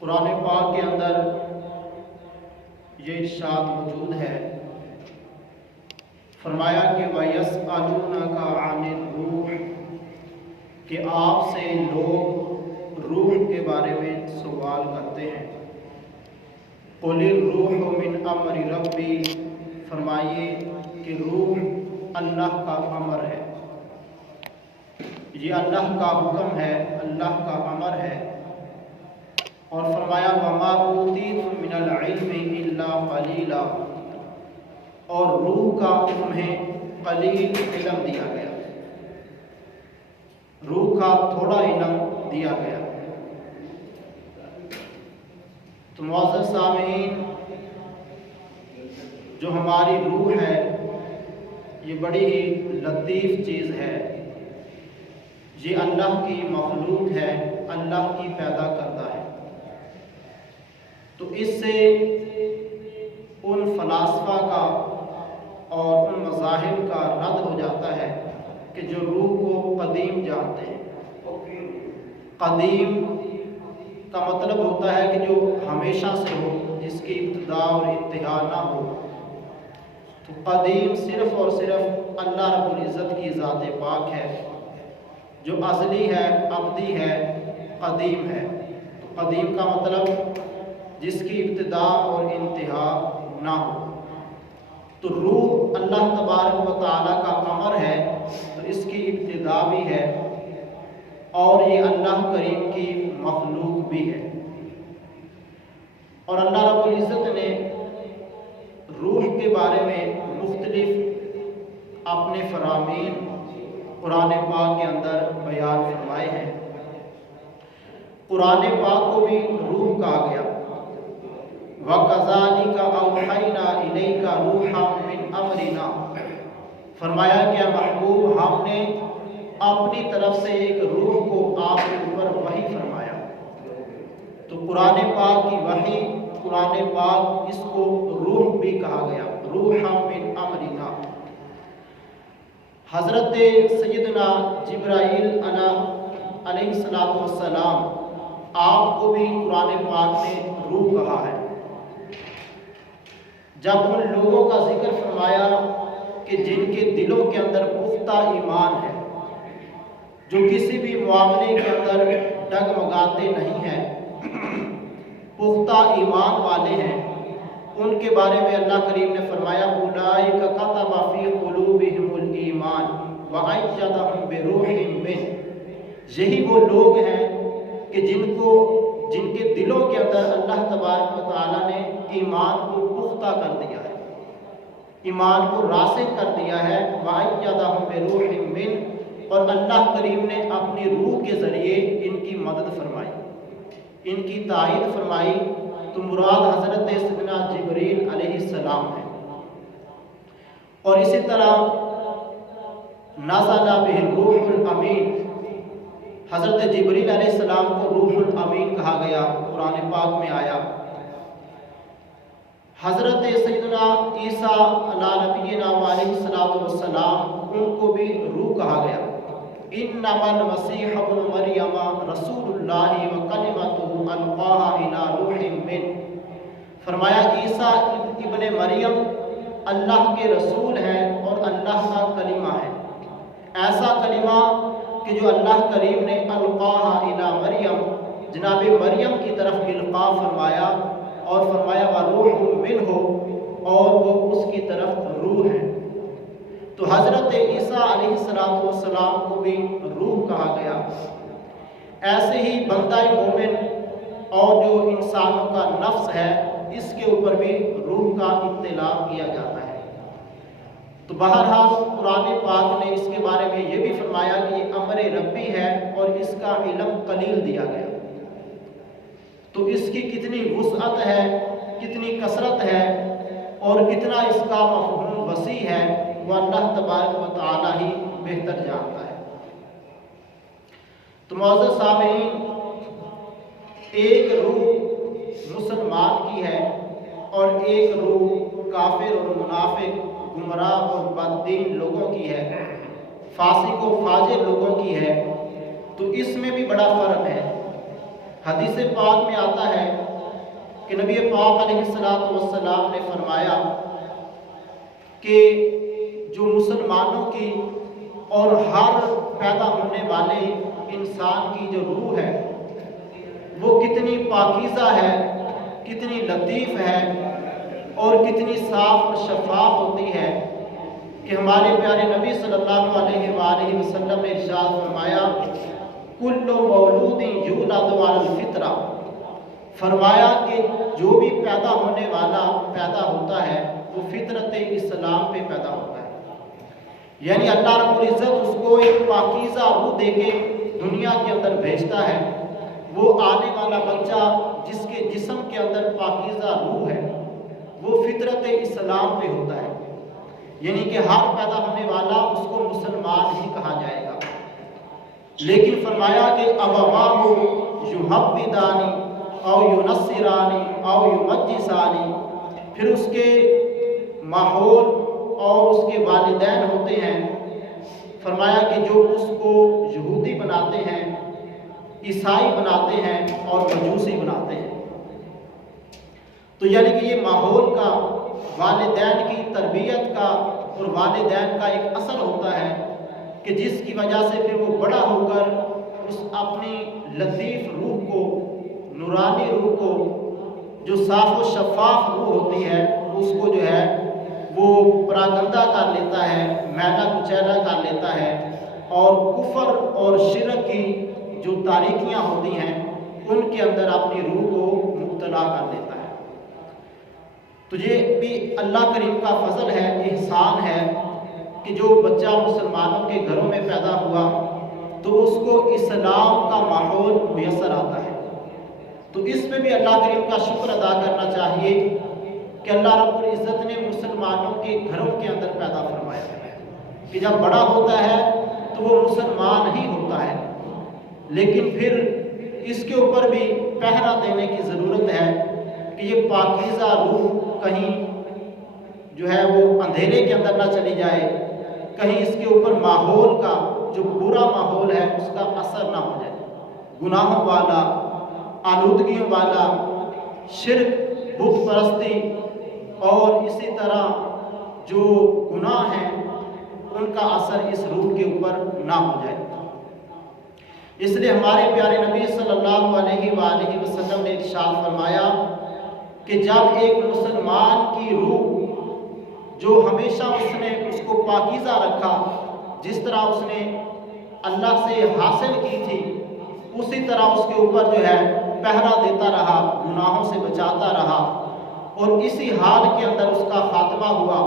قرآن پاک کے اندر یہ ارشاد موجود ہے، فرمایا کہ وَيَسْأَلُونَكَ عَنِ الرُّوحِ، کہ آپ سے لوگ روح کے بارے میں سوال کرتے ہیں۔ قُلِ الرُّوحُ مِنْ أَمْرِ رَبِّي، فرمائیے کہ روح اللہ کا امر ہے، یہ اللہ کا حکم ہے، اللہ کا امر ہے۔ اور فرمایا وَمَا أُوتِيتُم مِّنَ الْعِلْمِ إِلَّا قَلِيلًا، اور روح کا تمہیں قلیل علم دیا گیا، روح کا تھوڑا علم دیا گیا۔ تو معزز سامعین، جو ہماری روح ہے یہ بڑی ہی لطیف چیز ہے، یہ اللہ کی مخلوق ہے، اللہ کی پیدا کرتا ہے۔ تو اس سے ان فلاسفہ کا اور ان مذاہب کا رد ہو جاتا ہے کہ جو روح کو قدیم جانتے ہیں۔ قدیم کا مطلب ہوتا ہے کہ جو ہمیشہ سے ہو، جس کی ابتدا اور انتہا نہ ہو۔ تو قدیم صرف اور صرف اللہ رب العزت کی ذات پاک ہے، جو ازلی ہے، ابدی ہے، قدیم ہے۔ تو قدیم کا مطلب جس کی ابتدا اور انتہا نہ ہو۔ تو روح اللہ تبارک و تعالیٰ کا امر ہے، تو اس کی ابتدا بھی ہے اور یہ اللہ کریم کی مخلوق بھی ہے۔ اور اللہ رب العزت نے روح کے بارے میں مختلف اپنے فرامین قرآن پاک کے اندر بیان فرمائے ہیں۔ قرآن پاک کو بھی روح کہا گیا، وَكَذَلِكَ أَوْحَيْنَا إِلَيْكَ رُوحًا مِّنْ أَمْرِنَا، فرمایا کہ محبوب ہم نے اپنی طرف سے ایک روح کو آپ کے اوپر وحی فرمایا۔ تو قرآن پاک کی وحی، قرآن پاک اس کو روح بھی کہا گیا، روحًا مِّنْ أَمْرِنَا۔ حضرت سیدنا جبرائیل علیہ السلام آپ کو بھی قرآن پاک نے روح کہا ہے۔ جب ان لوگوں کا ذکر فرمایا کہ جن کے دلوں کے اندر پختہ ایمان ہے، جو کسی بھی معاملے کے اندر ڈگمگاتے نہیں ہیں، پختہ ایمان والے ہیں، ان کے بارے میں اللہ کریم نے فرمایا اولئک کتب فی قلوبہم الایمان وأیدہم بروح منہ، یہی وہ لوگ ہیں کہ جن کے دلوں کے اندر اللہ تبارک و تعالیٰ نے ایمان کو پختہ کر دیا ہے، ایمان کو راسخ کر دیا ہے۔ وأیدہم بروح منہ، اور اللہ کریم نے اپنی روح کے ذریعے ان کی مدد فرمائی، ان کی تائید فرمائی۔ تو مراد حضرت سیدنا جبرائیل علیہ السلام ہے۔ اور اسی طرح نزل بہ الروح الامین، حضرت جبرائیل علیہ السلام کو روح الامین کہا گیا، قرآن پاک میں آیا۔ حضرت سیدنا عیسیٰ علیہ نبینا علیہ السلام، ان کو بھی روح کہا گیا۔ انما المسیح ابن مریم رسول اللہ وکلمتہ القاہا الی روح منہ، فرمایا عیسیٰ ابن مریم اللہ کے رسول ہیں اور اللہ کا کلمہ ہے، ایسا کلمہ کہ جو اللہ کریم نے القاہا الی مریم، جناب مریم کی طرف القاء فرمایا، اور فرمایا وروح منہ، اور وہ اس کی طرف روح ہے۔ تو حضرت عیسیٰ علیہ السلام کو بھی روح کہا گیا۔ ایسے ہی بندہ مومن اور جو انسانوں کا نفس ہے، اس کے اوپر بھی روح کا اطلاق کیا جاتا ہے۔ تو بہرحال قرآن پاک نے اس کے بارے میں یہ بھی فرمایا کہ یہ امر ربی ہے اور اس کا علم قلیل دیا گیا۔ تو اس کی کتنی وسعت ہے، کتنی کثرت ہے، اور کتنا اس کا مفہوم وسیع ہے، وہ اللہ تبارک و تعالیٰ ہی بہتر جانتا ہے۔ تو معزز سامعین، ایک روح مسلمان کی ہے اور ایک روح کافر اور منافق، گمراہ اور بددین لوگوں کی ہے، فاسق و فاجر لوگوں کی ہے۔ تو اس میں بھی بڑا فرق ہے۔ حدیث پاک میں آتا ہے کہ نبی پاک علیہ السلام نے فرمایا کہ جو مسلمانوں کی اور ہر پیدا ہونے والے انسان کی جو روح ہے وہ کتنی پاکیزہ ہے، کتنی لطیف ہے اور کتنی صاف اور شفاف ہوتی ہے کہ ہمارے پیارے نبی صلی اللہ علیہ وآلہ وسلم نے ارشاد فرمایا کل مولود یولد علی الفطرہ، فرمایا کہ جو بھی پیدا ہونے والا پیدا ہوتا ہے وہ فطرت اسلام پہ پیدا ہوتا ہے، یعنی اللہ رب العزت اس کو ایک پاکیزہ روح دے کے دنیا کے اندر بھیجتا ہے۔ وہ آنے والا بچہ جس کے جسم کے اندر پاکیزہ روح ہے وہ فطرت اسلام پہ ہوتا ہے، یعنی کہ ہر پیدا ہونے والا اس کو مسلمان ہی کہا جائے گا۔ لیکن فرمایا کہ ابواہ یحودانی او ینصرانی او یمجسانی، پھر اس کے ماحول اور اس کے والدین ہوتے ہیں، فرمایا کہ جو اس کو یہودی بناتے ہیں، عیسائی بناتے ہیں اور مجوسی بناتے ہیں۔ تو یعنی کہ یہ ماحول کا، والدین کی تربیت کا اور والدین کا ایک اثر ہوتا ہے کہ جس کی وجہ سے پھر وہ بڑا ہو کر اس اپنی لطیف روح کو، نورانی روح کو، جو صاف و شفاف روح ہوتی ہے، اس کو جو ہے وہ پراگندہ کر لیتا ہے، میلا کچیلا کر لیتا ہے اور کفر اور شرک کی جو تاریکیاں ہوتی ہیں ان کے اندر اپنی روح کو مبتلا کر دیتا ہے۔ تو یہ بھی اللہ کریم کا فضل ہے، احسان ہے کہ جو بچہ مسلمانوں کے گھروں میں پیدا ہوا تو اس کو اسلام کا ماحول میسر آتا ہے۔ تو اس میں بھی اللہ کریم کا شکر ادا کرنا چاہیے کہ اللہ رب العزت نے مسلمانوں کے گھروں کے اندر پیدا فرمایا ہے کہ جب بڑا ہوتا ہے تو وہ مسلمان ہی ہوتا ہے، لیکن پھر اس کے اوپر بھی پہرا دینے کی ضرورت ہے کہ یہ پاکیزہ روح کہیں جو ہے وہ اندھیرے کے اندر نہ چلی جائے، کہیں اس کے اوپر ماحول کا جو برا ماحول ہے اس کا اثر نہ ہو جائے، گناہوں والا، آلودگیوں والا، شرک، بت پرستی اور اسی طرح جو گناہ ہیں ان کا اثر اس روح کے اوپر نہ ہو جائے۔ اس لیے ہمارے پیارے نبی صلی اللہ علیہ وآلہ وسلم نے ارشاد فرمایا کہ جب ایک مسلمان کی روح جو ہمیشہ اس نے اس کو پاکیزہ رکھا، جس طرح اس نے اللہ سے حاصل کی تھی اسی طرح اس کے اوپر جو ہے پہرا دیتا رہا، گناہوں سے بچاتا رہا، اور اسی حال کے اندر اس کا خاتمہ ہوا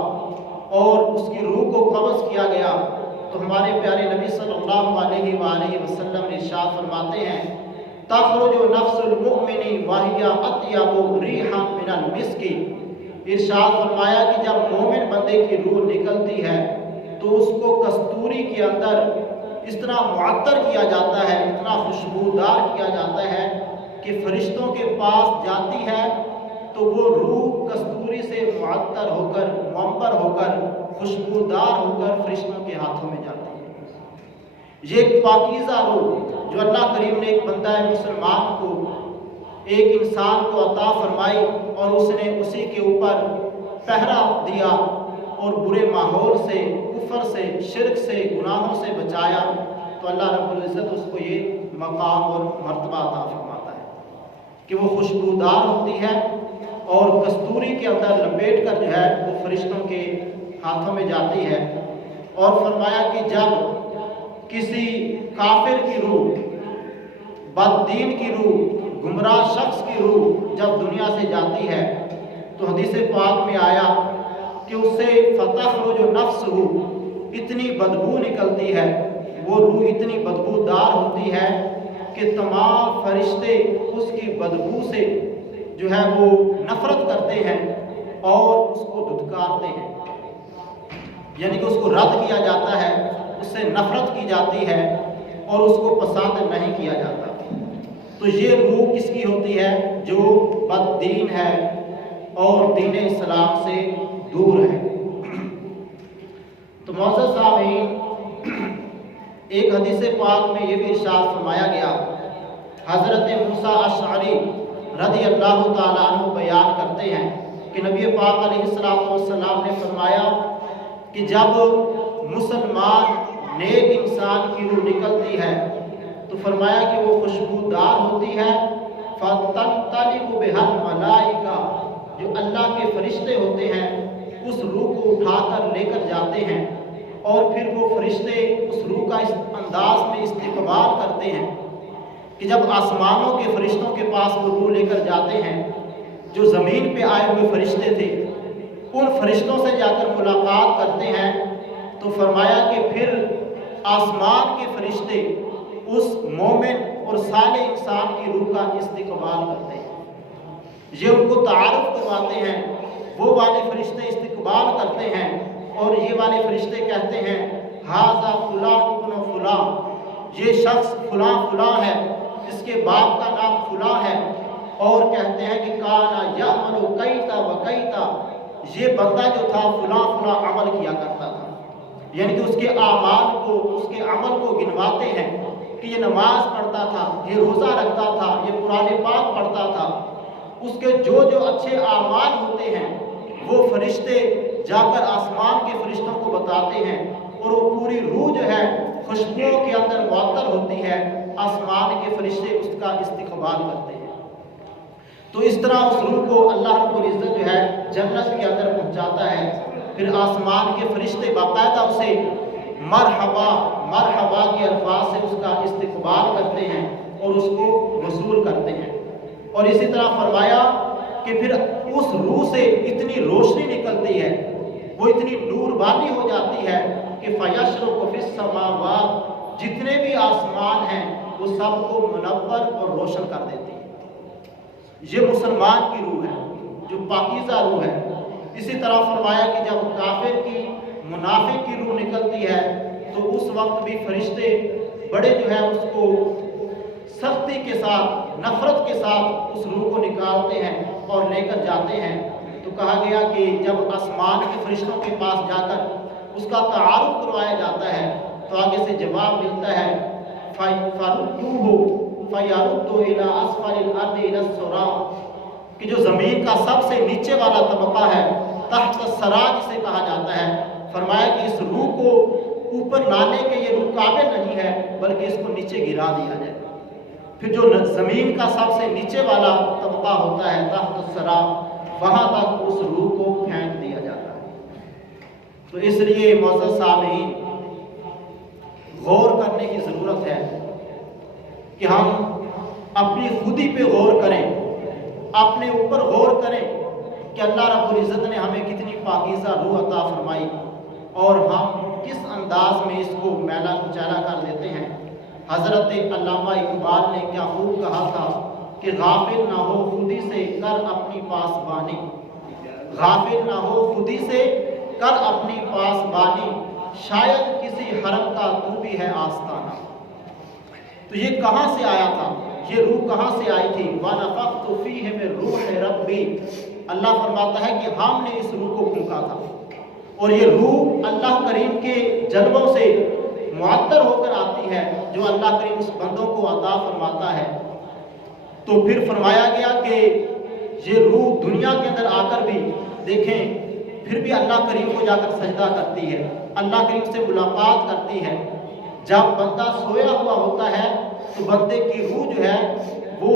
اور اس کی روح کو قبض کیا گیا، تو ہمارے پیارے نبی صلی اللہ علیہ وآلہ وسلم نے ارشاد فرماتے ہیں تخرج نفس المؤمن وہی اطیب ریحا من المسک، ارشاد فرمایا کہ جب مومن بندے کی روح نکلتی ہے تو اس کو کستوری کے اندر اس طرح معطر کیا جاتا ہے، اتنا خوشبودار کیا جاتا ہے کہ فرشتوں کے پاس جاتی ہے تو وہ روح کستوری سے معطر ہو کر، معمر ہو کر، خوشبودار ہو کر فرشتوں کے ہاتھوں میں جاتی ہے۔ یہ ایک پاکیزہ روح جو اللہ کریم نے ایک بندہ مسلمان کو، ایک انسان کو عطا فرمائی اور اس نے اسی کے اوپر پہرا دیا اور برے ماحول سے، کفر سے، شرک سے، گناہوں سے بچایا، تو اللہ رب العزت اس کو یہ مقام اور مرتبہ عطا فرماتا ہے کہ وہ خوشبودار ہوتی ہے اور کستوری کے اندر لپیٹ کر جو ہے وہ فرشتوں کے ہاتھوں میں جاتی ہے۔ اور فرمایا کہ جب کسی کافر کی روح، بد دین کی روح، گمراہ شخص کی روح جب دنیا سے جاتی ہے تو حدیث پاک میں آیا کہ اس سے فتخرج نفسہ، اتنی بدبو نکلتی ہے، وہ روح اتنی بدبودار ہوتی ہے کہ تمام فرشتے اس کی بدبو سے جو ہے وہ نفرت کرتے ہیں اور اس کو دھتکارتے ہیں، یعنی کہ اس کو رد کیا جاتا ہے، اس سے نفرت کی جاتی ہے اور اس کو پسند نہیں کیا جاتا۔ تو یہ روح کس کی ہوتی ہے؟ جو بد دین ہے اور دین اسلام سے دور ہے۔ تو معزز سامعین، ایک حدیث پاک میں یہ بھی ارشاد فرمایا گیا حضرت موسیٰ اشعری رضی اللہ تعالیٰ عنہ بیان کرتے ہیں کہ نبی پاک علیہ السلام نے فرمایا کہ جب مسلمان نیک انسان کی روح نکلتی ہے تو فرمایا کہ وہ خوشبودار ہوتی ہے، فَتَنْطَلِقُ بِهَا الْمَلَائِكَةُ، جو اللہ کے فرشتے ہوتے ہیں اس روح کو اٹھا کر لے کر جاتے ہیں، اور پھر وہ فرشتے اس روح کا اس انداز میں استقبال کرتے ہیں کہ جب آسمانوں کے فرشتوں کے پاس وہ روح لے کر جاتے ہیں، جو زمین پہ آئے ہوئے فرشتے تھے ان فرشتوں سے جا کر ملاقات کرتے ہیں، تو فرمایا کہ پھر آسمان کے فرشتے اس مومن اور صالح انسان کی روح کا استقبال کرتے ہیں، یہ ان کو تعارف کرواتے ہیں، وہ والے فرشتے استقبال کرتے ہیں اور یہ والے فرشتے کہتے ہیں ھذا فلاں ابن فلاں، یہ شخص فلاں فلاں ہے، اس کے باپ کا نام فلاں ہے، اور کہتے ہیں کہ کانا یعمل کیتا و کیتا، یہ بندہ جو تھا فلاں فلاں عمل کیا کرتا تھا، یعنی کہ اس کے اعمال کو، اس کے عمل کو گنواتے ہیں کہ یہ نماز پڑھتا تھا، یہ روزہ رکھتا تھا، یہ قرآن پاک پڑھتا تھا، اس کے جو جو اچھے اعمال ہوتے ہیں وہ فرشتے جا کر آسمان کے فرشتوں کو بتاتے ہیں، اور وہ پوری روح جو ہے خوشبوؤں کے اندر معطر ہوتی ہے، آسمان کے فرشتے اس کا استقبال کرتے ہیں۔ تو اس طرح اس روح کو اللہ رب العزت جو ہے جنت کے اندر پہنچاتا ہے، پھر آسمان کے فرشتے باقاعدہ اسے مرحبا مرحبا کے الفاظ سے اس کا استقبال کرتے ہیں اور اس کو وصول کرتے ہیں۔ اور اسی طرح فرمایا کہ پھر اس روح سے اتنی روشنی نکلتی ہے، وہ اتنی نور والی ہو جاتی ہے کہ فَيَشْرُقُ فِي السَّمَاوَاتِ، جتنے بھی آسمان ہیں وہ سب کو منور اور روشن کر دیتی ہے۔ یہ مسلمان کی روح ہے جو پاکیزہ روح ہے۔ اسی طرح فرمایا کہ جب کافر کی، منافق کی روح نکلتی ہے تو اس وقت بھی فرشتے بڑے جو ہے اس کو سختی کے ساتھ، نفرت کے ساتھ اس روح کو نکالتے ہیں اور لے کر جاتے ہیں۔ تو کہا گیا کہ جب آسمان کے فرشتوں کے پاس جا کر اس کا تعارف کروایا جاتا ہے تو آگے سے جواب ملتا ہے فَرُدُّوهُ فَيَرُدُّ إِلَىٰ أَسْفَلِ الْأَرْضِ إِلَى السُّرَىٰ، کہ جو زمین کا سب سے نیچے والا طبقہ ہے، تحت السرا جسے کہا جاتا ہے، فرمایا کہ اس روح کو اوپر لانے کے یہ روح قابل نہیں ہے، بلکہ اس کو نیچے گرا دیا جائے۔ پھر جو زمین کا سب سے نیچے والا طبقہ ہوتا ہے تحت السرا، وہاں تک اس روح کو پھینک دیا جاتا ہے۔ تو اس لیے معزز سامعین، غور کرنے کی ضرورت ہے کہ ہم اپنی خودی پہ غور کریں، اپنے اوپر غور کریں کہ اللہ رب العزت نے ہمیں کتنی پاکیزہ روح عطا فرمائی اور ہم کس انداز میں اس کو میلا کچیلا کر دیتے ہیں۔ حضرت علامہ اقبال نے کیا خوب کہا تھا کہ غافل نہ ہو خودی سے کر اپنی پاسبانی، غافل نہ ہو خودی سے کر اپنی پاسبانی، شاید کسی حرم کا تو بھی ہے آستانہ۔ تو یہ کہاں سے آیا تھا؟ یہ روح کہاں سے آئی تھی؟ وَنَفَخْتُ فِيهِ مِن رُوحِ رَبِّي، اللہ فرماتا ہے کہ ہم نے اس روح کو پھونکا تھا، اور یہ روح اللہ کریم کے جلووں سے معطر ہو کر آتی ہے جو اللہ کریم اس بندوں کو عطا فرماتا ہے۔ تو پھر فرمایا گیا کہ یہ روح دنیا کے اندر آ کر بھی دیکھیں، پھر بھی اللہ کریم کو جا کر سجدہ کرتی ہے، اللہ کریم سے ملاقات کرتی ہے۔ جب بندہ سویا ہوا ہوتا ہے تو بندے کی روح جو ہے وہ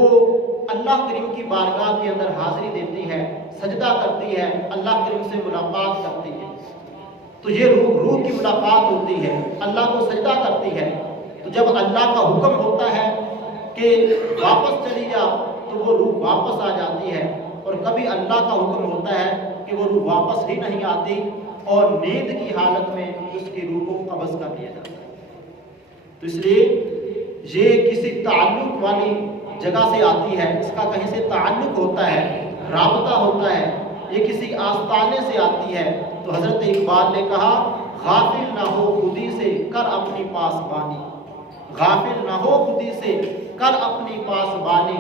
اللہ کریم کی بارگاہ کے اندر حاضری دیتی ہے، سجدہ کرتی ہے، اللہ کریم سے ملاقات کرتی ہے۔ تو یہ روح کی ملاقات ہوتی ہے، اللہ کو سجدہ کرتی ہے۔ تو جب اللہ کا حکم ہوتا ہے کہ واپس چلی جا تو وہ روح واپس آ جاتی ہے، اور کبھی اللہ کا حکم ہوتا ہے کہ وہ روح واپس ہی نہیں آتی اور نیند کی حالت میں اس کی روح کو قبض کر لیا جاتا ہے۔ تو اس لیے یہ کسی تعلق والی جگہ سے آتی ہے، اس کا کہیں سے تعلق ہوتا ہے، رابطہ ہوتا ہے، یہ کسی آستانے سے آتی ہے۔ تو حضرت اقبال نے کہا غافل نہ ہو خودی سے کر اپنی پاسبانی، غافل نہ ہو خودی سے کر اپنی پاسبانی،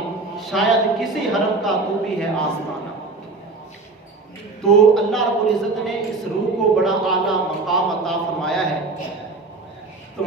شاید کسی حرم کا تو بھی ہے آسمانہ۔ تو اللہ رب العزت نے اس روح کو بڑا اعلیٰ مقام عطا فرمایا ہے۔ تو